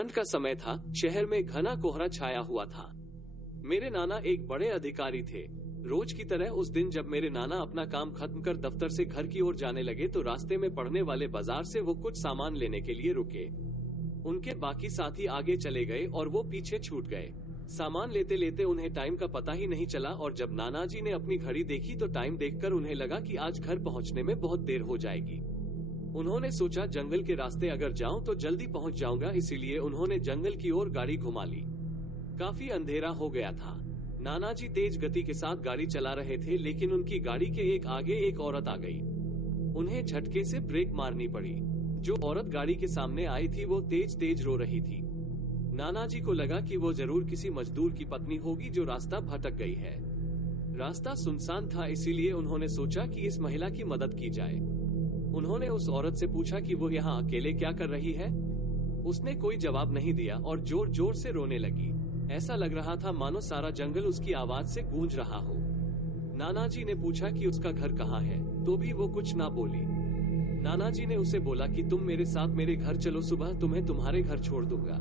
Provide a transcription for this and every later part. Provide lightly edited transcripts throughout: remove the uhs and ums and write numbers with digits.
ठंड का समय था, शहर में घना कोहरा छाया हुआ था। मेरे नाना एक बड़े अधिकारी थे। रोज की तरह उस दिन जब मेरे नाना अपना काम खत्म कर दफ्तर से घर की ओर जाने लगे तो रास्ते में पड़ने वाले बाजार से वो कुछ सामान लेने के लिए रुके। उनके बाकी साथी आगे चले गए और वो पीछे छूट गए। सामान लेते लेते उन्हें टाइम का पता ही नहीं चला और जब नाना जी ने अपनी घड़ी देखी तो टाइम देखकर उन्हें लगा कि आज घर पहुंचने में बहुत देर हो जाएगी। उन्होंने सोचा जंगल के रास्ते अगर जाऊं तो जल्दी पहुंच जाऊंगा, इसीलिए उन्होंने जंगल की ओर गाड़ी घुमा ली। काफी अंधेरा हो गया था। नाना जी तेज गति के साथ गाड़ी चला रहे थे, लेकिन उनकी गाड़ी के एक आगे एक औरत आ गई। उन्हें झटके से ब्रेक मारनी पड़ी। जो औरत गाड़ी के सामने आई थी वो तेज तेज रो रही थी। नाना जी को लगा कि वो जरूर किसी मजदूर की पत्नी होगी जो रास्ता भटक गई है। रास्ता सुनसान था, इसीलिए उन्होंने सोचा कि इस महिला की मदद की जाए। उन्होंने उस औरत से पूछा कि वो यहाँ अकेले क्या कर रही है। उसने कोई जवाब नहीं दिया और जोर जोर से रोने लगी। ऐसा लग रहा था मानो सारा जंगल उसकी आवाज से गूंज रहा हो। नाना जी ने पूछा कि उसका घर कहाँ है, तो भी वो कुछ ना बोली। नाना जी ने उसे बोला कि तुम मेरे साथ मेरे घर चलो, सुबह तुम्हें तुम्हारे घर छोड़ दूंगा।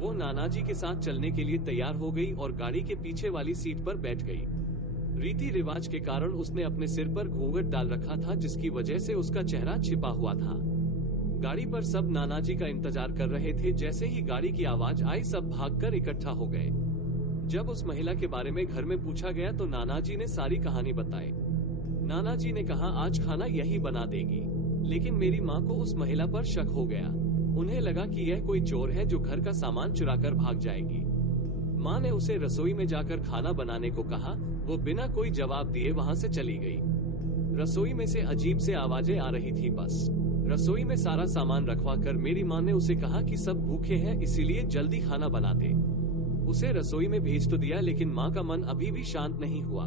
वो नाना जी के साथ चलने के लिए तैयार हो गई और गाड़ी के पीछे वाली सीट पर बैठ गई। रीति रिवाज के कारण उसने अपने सिर पर घूंघट डाल रखा था, जिसकी वजह से उसका चेहरा छिपा हुआ था। गाड़ी पर सब नाना जी का इंतजार कर रहे थे। जैसे ही गाड़ी की आवाज आई सब भागकर इकट्ठा हो गए। जब उस महिला के बारे में घर में पूछा गया तो नाना जी ने सारी कहानी बताई। नाना जी ने कहा आज खाना यही बना देगी, लेकिन मेरी माँ को उस महिला पर शक हो गया। उन्हें लगा कि यह कोई चोर है जो घर का सामान चुराकर भाग जाएगी। माँ ने उसे रसोई में जाकर खाना बनाने को कहा। वो बिना कोई जवाब दिए वहाँ से चली गई। रसोई में से अजीब से आवाजें आ रही थी। बस रसोई में सारा सामान रखवा कर मेरी माँ ने उसे कहा कि सब भूखे हैं, इसीलिए जल्दी खाना बना दे। उसे रसोई में भेज तो दिया, लेकिन माँ का मन अभी भी शांत नहीं हुआ।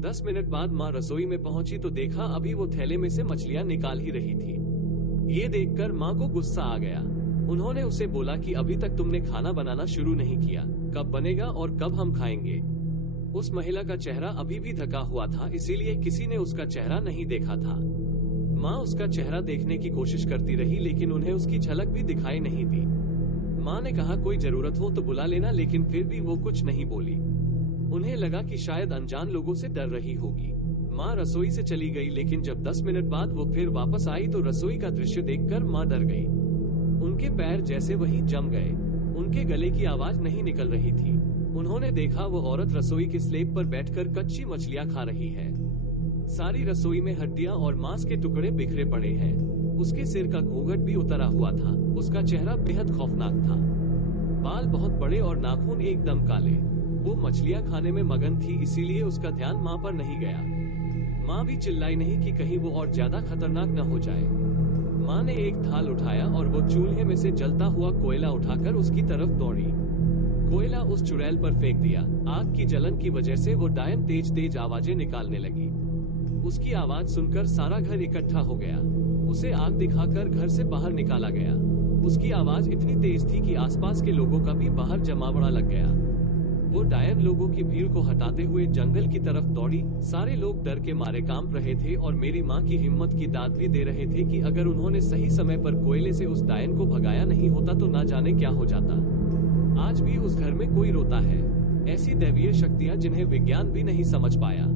10 मिनट बाद माँ रसोई में पहुंची तो देखा अभी वो थैले में से मछलियाँ निकाल ही रही थी। ये देखकर माँ को गुस्सा आ गया। उन्होंने उसे बोला कि अभी तक तुमने खाना बनाना शुरू नहीं किया, कब बनेगा और कब हम खाएंगे। उस महिला का चेहरा अभी भी ढका हुआ था, इसीलिए किसी ने उसका चेहरा नहीं देखा था। माँ उसका चेहरा देखने की कोशिश करती रही, लेकिन उन्हें उसकी झलक भी दिखाई नहीं दी। माँ ने कहा कोई जरूरत हो तो बुला लेना, लेकिन फिर भी वो कुछ नहीं बोली। उन्हें लगा कि शायद अनजान लोगों से डर रही होगी। माँ रसोई से चली गई, लेकिन जब 10 मिनट बाद वो फिर वापस आई तो रसोई का दृश्य देखकर माँ डर गई। उनके पैर जैसे वहीं जम गए। उनके गले की आवाज नहीं निकल रही थी। उन्होंने देखा वो औरत रसोई के स्लेब पर बैठकर कच्ची मछलियाँ खा रही है। सारी रसोई में हड्डियाँ और मांस के टुकड़े बिखरे पड़े हैं। उसके सिर का घूंघट भी उतरा हुआ था। उसका चेहरा बेहद खौफनाक था। बाल बहुत बड़े और नाखून एकदम काले। वो मछलियाँ खाने में मगन थी, इसीलिए उसका ध्यान माँ पर नहीं गया। माँ भी चिल्लाई नहीं कि कहीं वो और ज्यादा खतरनाक न हो जाए। माँ ने एक थाल उठाया और वो चूल्हे में से जलता हुआ कोयला उठाकर उसकी तरफ दौड़ी। कोयला उस चुड़ैल पर फेंक दिया। आग की जलन की वजह से वो डायन तेज तेज आवाजें निकालने लगी। उसकी आवाज सुनकर सारा घर इकट्ठा हो गया। उसे आग दिखाकर घर से बाहर निकाला गया। उसकी आवाज इतनी तेज थी कि आसपास के लोगों का भी बाहर जमावड़ा लग गया। वो डायन लोगों की भीड़ को हटाते हुए जंगल की तरफ दौड़ी। सारे लोग डर के मारे कांप रहे थे और मेरी माँ की हिम्मत की दाद भी दे रहे थे कि अगर उन्होंने सही समय पर कोयले से उस डायन को भगाया नहीं होता तो ना जाने क्या हो जाता। आज भी उस घर में कोई रोता है। ऐसी दैवीय शक्तियाँ जिन्हें विज्ञान भी नहीं समझ पाया।